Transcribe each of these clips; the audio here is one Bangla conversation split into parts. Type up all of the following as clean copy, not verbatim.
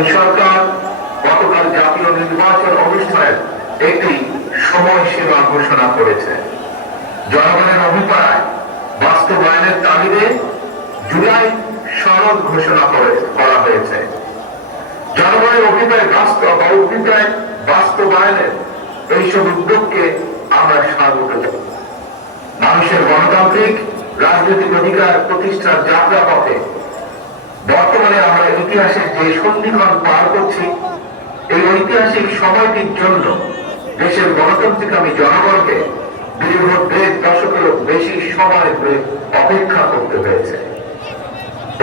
অন্তর্বর্তীকালীন সরকার গতকাল জাতীয় নির্বাচন অনুষ্ঠানের একটি সময়সীমা ঘোষণা করেছে। জনগণের অভিপ্রায় বাস্তবায়নের তাগিদে জুলাই সনদ ঘোষণা করা হয়েছে। জনগণের অভিপ্রায় বাস্তবায়নের এইসব উদ্যোগকে আমরা স্বাগত জানাই। মানুষের গণতান্ত্রিক রাজনৈতিক অধিকার প্রতিষ্ঠার যাত্রা পথে বর্তমানে আমরা ইতিহাসের যে সন্ধিক্ষণ পার করছি, এই ঐতিহাসিক সময়টির জন্য দেশের গণতান্ত্রিকামী জনগণকে দীর্ঘ 1.5 দশকেরও বেশি সময় ধরে অপেক্ষা করতে হয়েছে।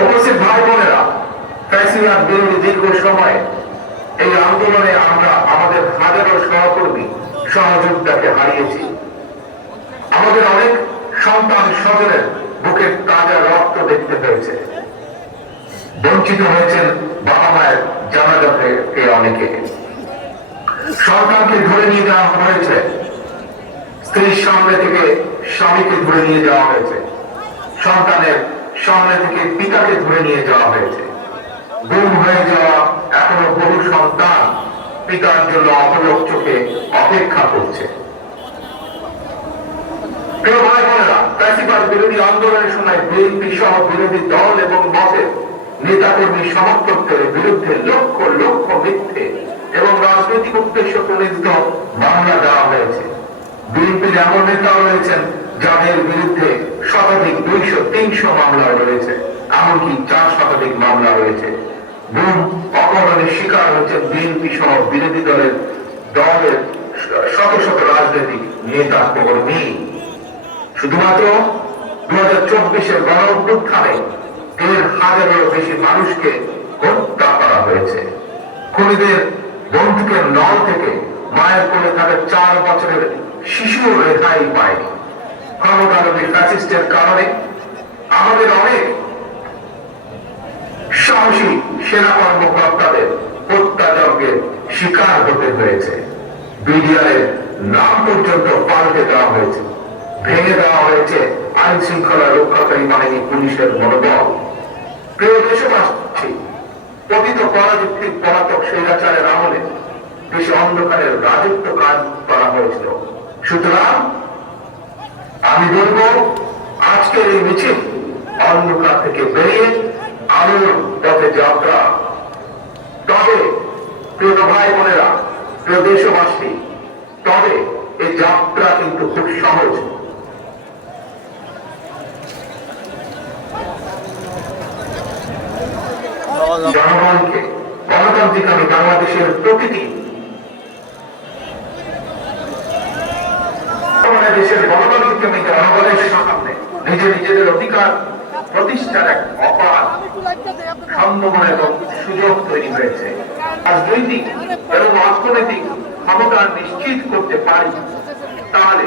উপস্থিত ভাই বোনেরা, ফ্যাসিবাদ বিরোধী দীর্ঘ সময়ে এই আন্দোলনে আমরা আমাদের হাজারো সহকর্মী সহযোগিতাকে হারিয়েছি। আমাদের অনেক সন্তান স্বজনের বুকের তাজা রক্ত দেখতে হয়েছে। বঞ্চিত হয়েছেন বাবা মায়ের জানাজা থেকে অনেকে। সন্তানকে ধরে নিয়ে যাওয়া হয়েছে, স্ত্রীর সামনে থেকে স্বামীকে ধরে নিয়ে যাওয়া হয়েছে, সন্তানের সামনে থেকে পিতাকে ধরে নিয়ে যাওয়া হয়েছে। গুম হয়ে যাওয়া এখনো বহু সন্তান পিতার জন্য অপলক চোখে অপেক্ষা করছে। প্রিয় ভাই বোনেরা, ফ্যাসিবাদ বিরোধী আন্দোলনের সময় বিএনপি সহ বিরোধী দল এবং মতের নেতাকর্মী সমর্থকদের বিরুদ্ধে লক্ষ লক্ষ মিথ্যে এবং রাজনৈতিক উদ্দেশ্য প্রণোদিত মামলা দেওয়া হয়েছে। বিএনপির এমন নেতাও রয়েছেন যাদের বিরুদ্ধে শতাধিক 200-300 মামলা রয়েছে, এমনকি 4 শতাধিক মামলা রয়েছে। গুম অপহরণের শিকার হচ্ছেন বিএনপি সহ বিরোধী দলের শত শত রাজনৈতিক নেতা কর্মী। শুধুমাত্র 2024-এর গণ অভ্যুত্থানে 1,000-এরও বেশি মানুষকে হত্যা করা হয়েছে। খুনিদের বন্দুকের নল থেকে মায়ের কোলে থাকা 4 বছরের শিশু রেহাই পায়নি। ক্ষমতালোভী ফ্যাসিস্টের কারণে আমাদের অনেক সাহসী সেনা কর্মকর্তাদের হত্যাযজ্ঞের শিকার হতে হয়েছে। বিডিআরের নাম পর্যন্ত পাল্টে দেওয়া হয়েছে, ভেঙে দেওয়া হয়েছে আইন শৃঙ্খলা রক্ষাকারী বাহিনী পুলিশের মনোবল। প্রিয় দেশবাসী, পতিত পরাযুক্তিক পলাতক স্বৈরাচারের আমলে দেশে অন্ধকারের রাজত্ব কাজ করা হয়েছিল। সুতরাং আমি বলবো, আজকের এই মিছিল অন্ধকার থেকে বেরিয়ে আলোর পথে যাত্রা। তবে প্রিয় ভাই বোনেরা, প্রিয় দেশবাসী, তবে এই যাত্রা কিন্তু খুব সহজ। জনগণকে গণতান্ত্রিকামী বাংলাদেশের প্রতিটি দেশের গণতান্ত্রিকামী জনগণের সামনে নিজেদের অধিকার প্রতিষ্ঠার এক অপার সম্ভাবনা এবং সুযোগ তৈরি হয়েছে। রাজনৈতিক এবং অর্থনৈতিক ক্ষমতা নিশ্চিত করতে পারি, তাহলে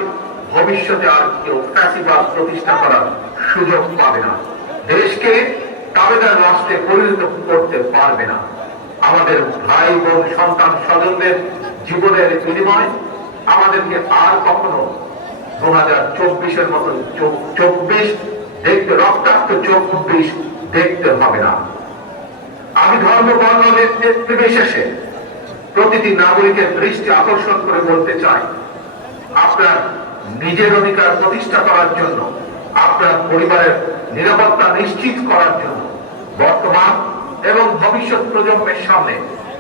ভবিষ্যতে আর কেউ ফ্যাসিবাদ প্রতিষ্ঠা করার সুযোগ পাবে না, দেশকে দাবেদার রাষ্ট্রে পরিণত করতে পারবে না। আমাদের ভাই বোন সন্তান স্বজনদের জীবনের বিনিময় আমাদেরকে আর কখনো 2024-এর মতন 24 দেখতে, রক্তাক্ত 24 দেখতে হবে না। আমি ধর্ম বর্ণ নির্বিশেষে প্রতিটি নাগরিকের দৃষ্টি আকর্ষণ করে বলতে চাই, আপনার নিজের অধিকার প্রতিষ্ঠা করার জন্য, আপনার পরিবারের নিরাপত্তা নিশ্চিত করার জন্য, বর্তমান এবং ভবিষ্যৎ প্রজন্মের সামনে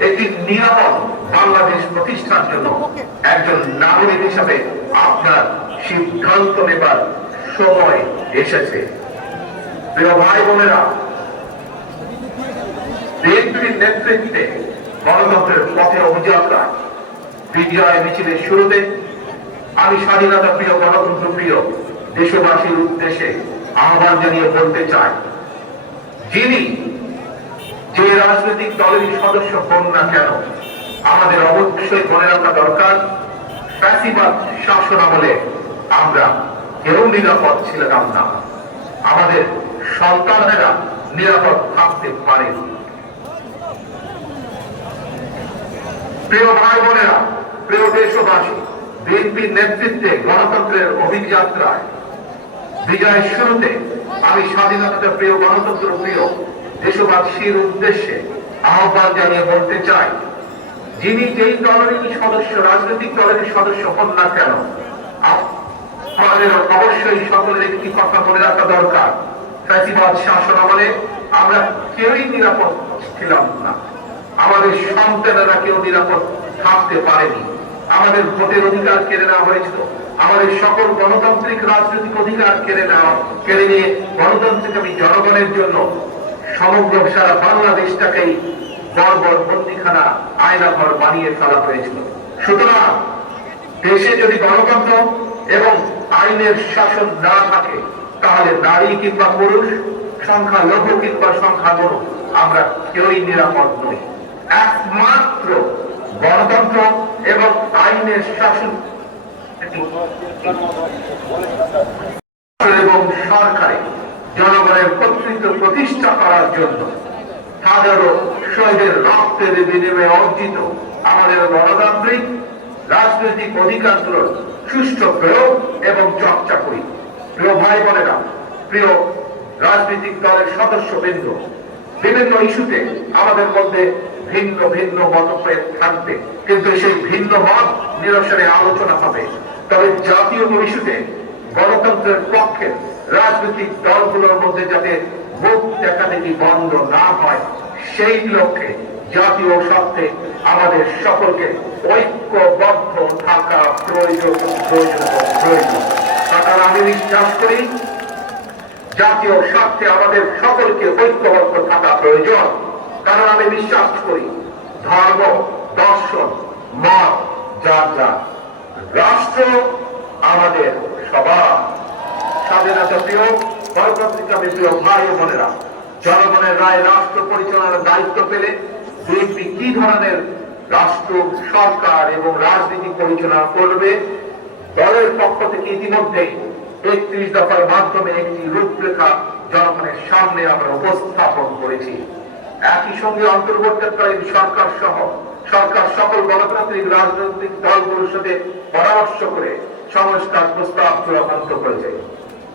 একটি নিরাপদ বাংলাদেশ প্রতিষ্ঠার জন্য একজন নাগরিক হিসাবে আপনার সিদ্ধান্ত নেবার সময় এসেছে। প্রিয় ভাই বোনেরা, বিএনপির নেতৃত্বে গণতন্ত্রের পথে অভিযাত্রা বিজয় মিছিলের শুরুতে আমি স্বাধীনতা প্রিয়, গণতন্ত্র প্রিয় দেশবাসীর উদ্দেশ্যে আহ্বান জানিয়ে বলতে চাই, যিনি যে রাজনৈতিক দলেরই সদস্য হন না কেন, আমাদের অবশ্যই মনে রাখা দরকার, ফ্যাসিবাদ শাসন আমলে আমরা কেউ নিরাপদ ছিলাম না, আমাদের সন্তানেরা নিরাপদ থাকতে পারে। প্রিয় ভাই বোনেরা, প্রিয় দেশবাসী, বিএনপির নেতৃত্বে গণতন্ত্রের অভিযাত্রায় বিজয়ের শুরুতে আমি স্বাধীনতা প্রিয়, গণতন্ত্র প্রিয় দেশবাসীর উদ্দেশ্যে আহ্বান জানিয়ে বলতে চাই, যিনি যেই দলেরই সদস্য, রাজনৈতিক দলের সদস্য হন না কেন, আমাদের অবশ্যই সকলের একটি কথা মনে রাখা দরকার। ফ্যাসিবাদ শাসন আমলে আমরা কেউই নিরাপদ ছিলাম না, আমাদের সন্তানেরা কেউ নিরাপদ থাকতে পারেনি। আমাদের ভোটের অধিকার কেড়ে নেওয়া হয়েছিল, আমাদের সকল গণতান্ত্রিক রাজনৈতিক অধিকার কেড়ে নিয়ে গণতন্ত্রকামী জনগণের জন্য সমগ্র সারা বাংলাদেশটাকেই বর্বর বন্দিখানা, আয়নাঘর বানিয়ে ফেলা হয়েছিল। সুতরাং দেশে যদি গণতন্ত্র এবং আইনের শাসন না থাকে, তাহলে নারী কিংবা পুরুষ, সংখ্যালঘু কিংবা সংখ্যাগুরু, আমরা কেউই নিরাপদ নই। একমাত্র গণতন্ত্র এবং আইনের শাসন এবং সরকারে জনগণের কর্তৃত্ব প্রতিষ্ঠা করার জন্য হাজারো শহীদের রক্তের বিনিময়ে অর্জিত আমাদের গণতান্ত্রিক রাজনৈতিক অধিকারগুলোর সুষ্ঠু প্রয়োগ এবং চর্চা করি। প্রিয় ভাই বোনেরা, প্রিয় রাজনৈতিক দলের সদস্যবৃন্দ, বিভিন্ন ইস্যুতে আমাদের মধ্যে ভিন্ন ভিন্ন মতভেদ থাকবে, কিন্তু সেই ভিন্ন মত নিরসনে আলোচনা হবে। তবে জাতীয় ইস্যুতে গণতন্ত্রের পক্ষে রাজনৈতিক দলগুলোর মধ্যে যাতে মুখ দেখাদেখি বন্ধ না হয়, সেই লক্ষ্যে জাতীয় স্বার্থে আমাদের সকলকে ঐক্যবদ্ধ থাকা প্রয়োজন। কারণ আমি বিশ্বাস করি জাতীয় স্বার্থে আমাদের সকলকে ঐক্যবদ্ধ থাকা প্রয়োজন। কারণ আমি বিশ্বাস করি ধর্ম, দর্শন, মত যার যার, রাষ্ট্র আমাদের সবার। স্বাধীনতা প্রিয়, গণতান্ত্রিক প্রিয় ভাই ও বোনেরা, জনগণের রায় রাষ্ট্র পরিচালনার দায়িত্ব পেলে বিএনপি কি ধরনের রাষ্ট্র, সরকার এবং রাজনীতি পরিচালনা করবে, দলের পক্ষ থেকে ইতিমধ্যে ৩১ দফার মাধ্যমে একটি রূপরেখা জনগণের সামনে আমরা উপস্থাপন করেছি। একই সঙ্গে অন্তর্বর্তীকালীন সরকার সকল গণতান্ত্রিক রাজনৈতিক দলগুলোর সাথে পরামর্শ করে সংস্কার প্রস্তাব চূড়ান্ত করেছে।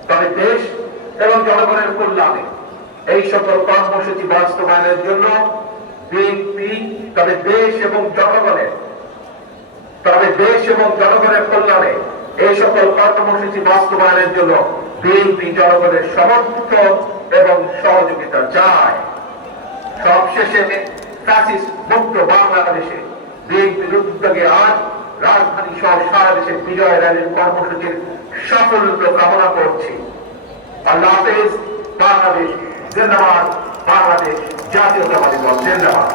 তবে দেশ এবং জনগণের কল্যাণে এই সকল কর্মসূচি বাস্তবায়নের জন্য বিএনপি দেশ এবং জনগণের কল্যাণে এই সকল কর্মসূচি বাস্তবায়নের জন্য বিএনপি জনগণের সমর্থন এবং সহযোগিতা চায়। সবশেষে ফ্যাসিস্ট মুক্ত বাংলাদেশে বিএনপির উদ্যোগে আজ রাজধানী সহ সারা দেশে বিজয় র্যালির কর্মসূচির সাফল্য কামনা করছি। আল্লাহ হাফেজ। বাংলাদেশ জিন্দাবাদ। বাংলাদেশ জাতীয়তাবাদী দল জিন্দাবাদ।